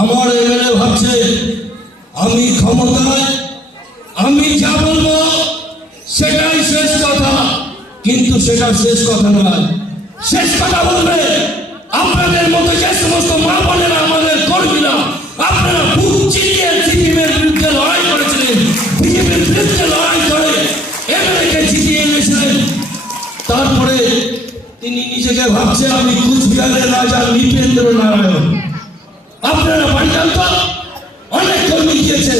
আমার এমএলএ ভাবছে, আমি ক্ষমতায়, আমি যা বলব, সেটাই শেষ কথা। কিন্তু সেটা শেষ কথা নয়। শেষ কথা বলবে, আপনাদের মতো যে সমস্ত মা বোনেরা আমাদের কর্মীরা, আপনারা বুক চিনিয়ে সিপিএমের বিরুদ্ধে লড়াই করেছিলেন, বিজেপির বিরুদ্ধে লড়াই করে এমএলএকে জিতিয়ে এনেছিলেন। তারপরে তিনি নিজেকে ভাবছে, আমি কুচবিহারের রাজা নৃপেন্দ্র নারায়ণ আপনারা বাড়ি তো অনেক কর্মী গিয়েছে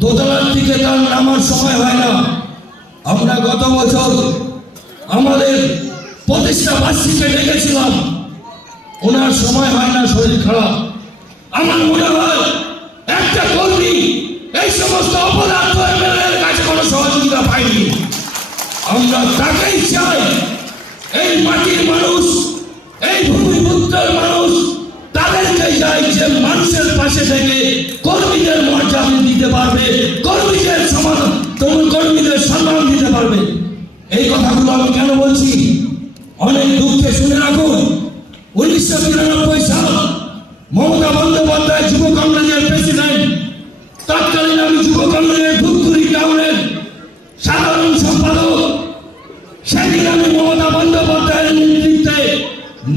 দোতলার দিকে তার নামার সময় হয় না। আমরা গত বছর আমাদের প্রতিষ্ঠা বার্ষিকে ডেকেছিলাম। ওনার সময় হয় না, শরীর খারাপ। আমার মনে হয় দিতে পারবে, কর্মীদের সমান, তরুণ কর্মীদের সম্মান দিতে পারবে। এই কথাগুলো আমি কেন বলছি? অনেক দুঃখে শুনে রাখুন। উনিশশো তিরানব্বই সাল মমতা বন্দ্যোপাধ্যায় যুব কংগ্রেসের প্রেসিডেন্ট। তৎকালীন আমি যুব কংগ্রেসের ধূপগুড়ি টাউনের সাধারণ সম্পাদক। সেদিন আমি মমতা বন্দ্যোপাধ্যায়ের নেতৃত্বে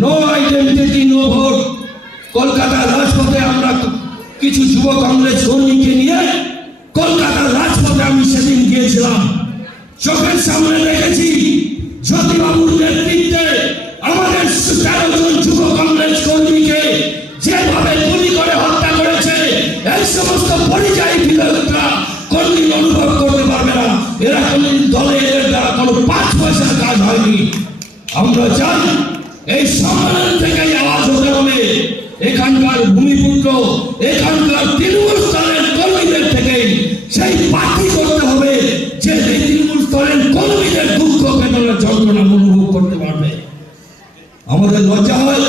নো আইডেন্টিটি নো ভোট কলকাতার রাজপথে আমরা কিছু যুব কংগ্রেস পারবে না এরা দলে দ্বারা কোনো পাঁচ পয়সার কাজ হয়নি। আমরা চাই এই সম্মেলন থেকে আওয়াজ হতে হবে। এখানকার ভূমিপুত্র, এখানকার তৃণমূল স্তরের কর্মীদের থেকে সেই পার্টি করতে হবে যে তৃণমূল স্তরের কর্মীদের দুঃখ বেদনার যন্ত্রণা অনুভব করতে পারবে। আমাদের লজ্জা হয়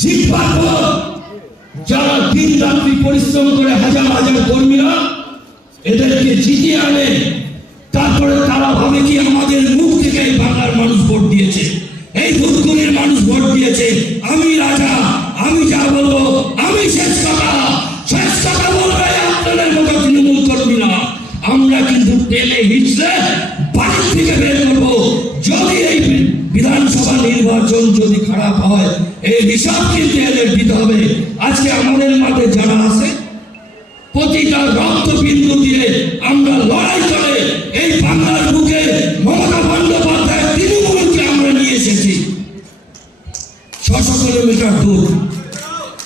জিতবার পর যারা দিন রাত্রি পরিশ্রম করে হাজার হাজার কর্মীরা এদেরকে জিতিয়ে আনে তারপরে তারা ভাবে কি আমাদের মুখ থেকে বাংলার মানুষ ভোট দিয়েছে। এই ধূপগুলির মানুষ ভোট দিয়েছে। আমি রাজা, আমি যা বলব, আমি শেষ কথা। শেষ কথা বলবে আপনাদের মতো তৃণমূল কর্মীরা। আমরা কিন্তু টেনে হিচড়ে বাড়ি থেকে বের করব। যদি এই বিধানসভা নির্বাচন যদি খারাপ হয়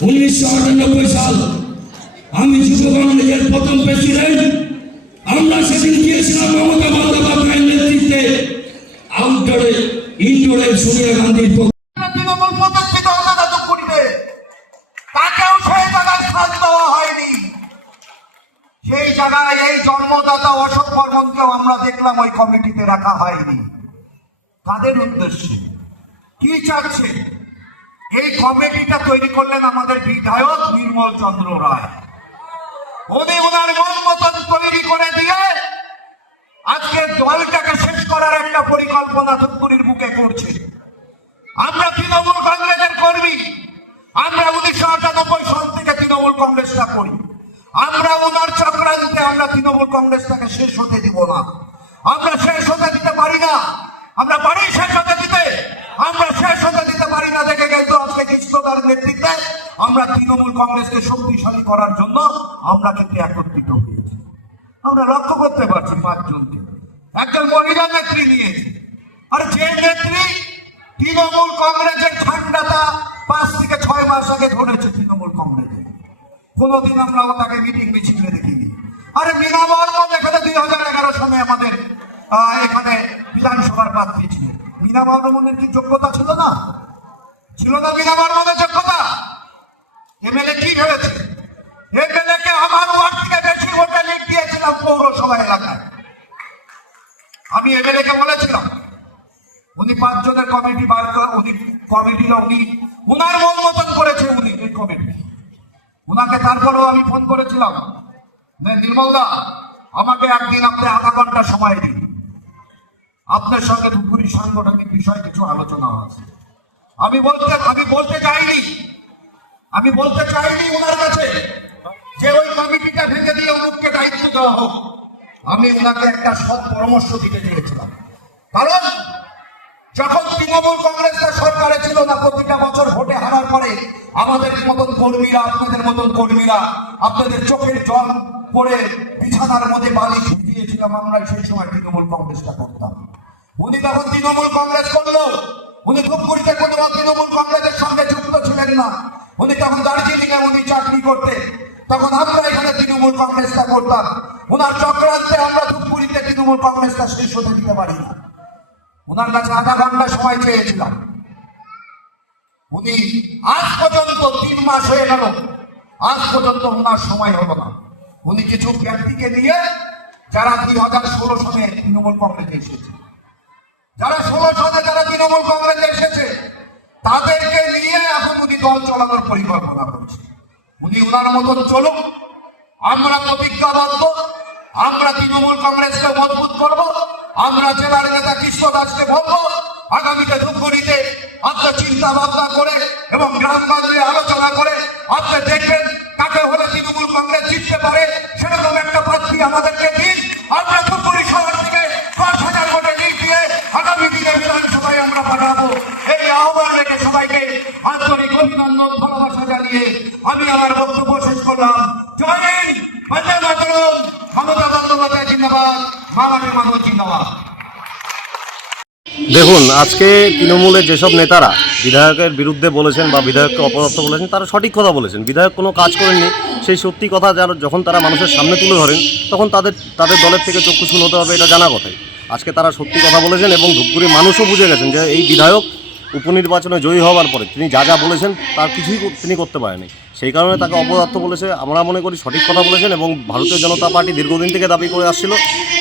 উনিশশো আটানব্বই সাল আমি যুব প্রথম প্রেসিডেন্ট। আমরা সেদিন গিয়েছিলাম মমতা বন্দ্যোপাধ্যায়ের নেতৃত্বে। আউটডোরে ইনডোরে সোনিয়া গান্ধীর সেই জায়গায় এই জন্মদাতা অশোক বর্মনকেও আমরা দেখলাম ওই কমিটিতে রাখা হয়নি। তাদের উদ্দেশ্যে কি চাচ্ছে? কমিটিটা তৈরি করলেন আমাদের বিধায়ক নির্মল চন্দ্র রায়। উনি ওনার মন মতন তৈরি করে দিয়ে আজকে দলটাকে শেষ করার একটা পরিকল্পনা ধূপগুড়ির করছে আমরা তৃণমূল কংগ্রেসের কর্মী। আমরা উনিশশো আটানব্বই সাল থেকে তৃণমূল কংগ্রেসটা করি। আমরা ওনার চক্রান্তে আমরা তৃণমূল কংগ্রেসটাকে শেষ হতে দিব না। আমরা শেষ হতে দিতে পারি না। আমরা পারি শেষ হতে কৃষ্ণদার নেতৃত্বে আমরা তৃণমূল কংগ্রেসকে শক্তিশালী করার জন্য আমরা কিন্তু একত্রিত হয়েছি। আমরা লক্ষ্য করতে পারছি পাঁচজনকে। একজন মহিলা নেত্রী নিয়েছে আর যে নেত্রী তৃণমূল কংগ্রেসের ঠান্ডাটা পাঁচ থেকে ছয় মাস আগে ধরেছে তৃণমূল কংগ্রেসে। কোনোদিন আমরা তাকে মিটিং মিছিলে দেখিনি। আরে মিনা বর্মন এখানে দুই হাজার এগারো সালে আমাদের এখানে বিধানসভার প্রার্থী ছিল মিনা বর্মনের কি যোগ্যতা ছিল না? ছিল না মিনা বর্মনের এমএলএ কি ভেবেছে এমএলএ কে আমার ওয়ার্ড থেকে বেশি ভোটে লিড দিয়েছিলাম পৌরসভা এলাকায়। আমি এমএলএ কে বলেছিলাম, উনি পাঁচজনের কমিটি বার উনি কমিটিটা উনি উনার মন মতন করেছে উনি এই কমিটি। উনাকে তারপরেও আমি ফোন করেছিলাম নির্মলদা, আমাকে একদিন আপনি আধা ঘণ্টা সময় দিন। আপনার সঙ্গে ধুপুরি সাংগঠনিক বিষয় কিছু আলোচনা আছে। আমি বলতে আমি বলতে চাইনি আমি বলতে চাইনি ওনার কাছে যে ওই কমিটিটা ভেঙে দিয়ে অমুককে দায়িত্ব দেওয়া হোক। আমি ওনাকে একটা সৎ পরামর্শ দিতে চেয়েছিলাম। কারণ যখন তৃণমূল কংগ্রেসের সরকারে ছিল না, প্রতিটা বছর ভোটে হারার পরে আমাদের মতন কর্মীরা, আপনাদের মতন কর্মীরা, আপনাদের চোখের জল পড়ে বিছানার মধ্যে বালি ভিজিয়েছিলাম আমরা সেই সময় তৃণমূল কংগ্রেসটা করতাম। উনি তখন তৃণমূল কংগ্রেস করল। উনি ধূপগুড়িতে কোনো তৃণমূল কংগ্রেসের সঙ্গে যুক্ত ছিলেন না। উনি তখন দার্জিলিং এ উনি চাকরি করতে তখন আমরা এখানে তৃণমূল কংগ্রেসটা করতাম। ওনার চক্রান্তে আমরা ধূপগুড়িতে তৃণমূল কংগ্রেসটা শেষ হতে দিতে পারি না। ওনার কাছে আধা ঘণ্টা সময় চেয়েছিলাম। উনি আজ পর্যন্ত তিন মাস হয়ে গেল। আজ পর্যন্ত ওনার সময় হলো না। উনি কিছু ব্যক্তিকে নিয়ে যারা দুই হাজার ষোলো সালে তৃণমূল কংগ্রেসে এসেছে। যারা ষোলো সালে যারা তৃণমূল কংগ্রেসে এসেছে। তাদেরকে নিয়ে এখন উনি দল চালানোর পরিকল্পনা করছে উনি ওনার মতন চলুক, আমরা প্রতিজ্ঞাবদ্ধ, আমরা তৃণমূল কংগ্রেসকে মজবুত করব, আমরা জেলার নেতা কৃষ্ণ দাসকে বলব, আগামীতে ধূপগুড়িতে আপনার চিন্তা ভাবনা করে এবং গ্রামগঞ্জে আলোচনা করে আপনি দেখবেন কাকে হলে তৃণমূল কংগ্রেস জিততে পারে, সেরকম একটা প্রার্থী আমাদেরকে আমি আমার বক্তব্য শেষ করলাম। জয় হিন্দ মমতা বন্দ্যোপাধ্যায় জিন্দাবাদ জিন্দাবাদ। দেখুন, আজকে তৃণমূলের যেসব নেতারা বিধায়কের বিরুদ্ধে বলেছেন বা বিধায়ককে অপদস্থ বলেছেন, তারা সঠিক কথা বলেছেন। বিধায়ক কোনো কাজ করেননি। সেই সত্যি কথা যারা যখন তারা মানুষের সামনে তুলে ধরেন, তখন তাদের তাদের দলের থেকে চক্ষু হতে হবে, এটা জানা কথাই। আজকে তারা সত্যি কথা বলেছেন এবং ধূপগুড়ির মানুষও বুঝে গেছেন যে এই বিধায়ক উপনির্বাচনে জয়ী হওয়ার পরে তিনি যা যা বলেছেন তার কিছুই তিনি করতে পারেনি। সেই কারণে তাকে অপদার্থ বলেছে, আমরা মনে করি সঠিক কথা বলেছেন এবং ভারতীয় জনতা পার্টি দীর্ঘদিন থেকে দাবি করে আসছিল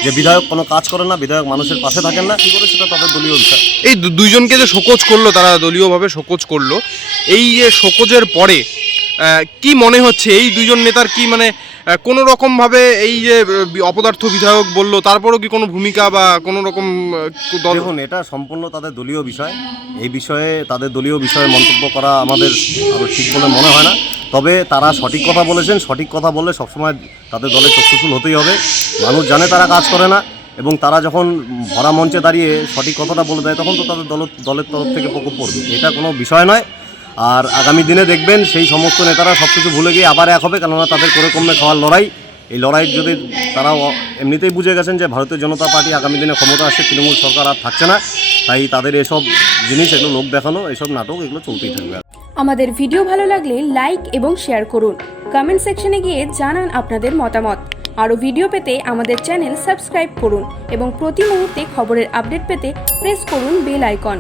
যে বিধায়ক কোনো কাজ করেন না, বিধায়ক মানুষের পাশে থাকেন না। কী করে সেটা তাদের দলীয় বিষয়। এই দুইজনকে যে শোকজ করল, তারা দলীয়ভাবে শোকজ করল। এই যে শোকজের পরে কি মনে হচ্ছে? এই দুজন নেতার কি মানে কোনো রকম ভাবে এই যে অপদার্থ বিধায়ক বলল, তারপরও কি কোনো ভূমিকা বা কোনো রকম দেখুন, এটা সম্পূর্ণ তাদের দলীয় বিষয়। এই বিষয়ে তাদের দলীয় বিষয়ে মন্তব্য করা আমাদের ঠিক বলে মনে হয় না। তবে তারা সঠিক কথা বলেছেন। সঠিক কথা বললে সবসময় তাদের দলের চক্ষুশুল হতেই হবে। মানুষ জানে তারা কাজ করে না। এবং তারা যখন ভরা মঞ্চে দাঁড়িয়ে সঠিক কথাটা বলে দেয়, তখন তো তাদের দল দলের তরফ থেকে প্রকোপ পড়বে। এটা কোনো বিষয় নয়। আর আগামী দিনে দেখবেন সেই সমস্ত নেতারা সব কিছু ভুলে গিয়ে আবার এক হবে, কেননা তাদের করে কমে খাওয়ার লড়াই। এই লড়াই যদি তারা এমনিতেই বুঝে গেছেন যে ভারতীয় জনতা পার্টি আগামী দিনে ক্ষমতা আসছে, তৃণমূল সরকার আর থাকছে না, তাই তাদের এসব জিনিস, এগুলো লোক দেখানো, এসব নাটক এগুলো চলতেই থাকবে। আমাদের ভিডিও ভালো লাগলে লাইক এবং শেয়ার করুন। কমেন্ট সেকশনে গিয়ে জানান আপনাদের মতামত। আরও ভিডিও পেতে আমাদের চ্যানেল সাবস্ক্রাইব করুন এবং প্রতি মুহূর্তে খবরের আপডেট পেতে প্রেস করুন বেল আইকন।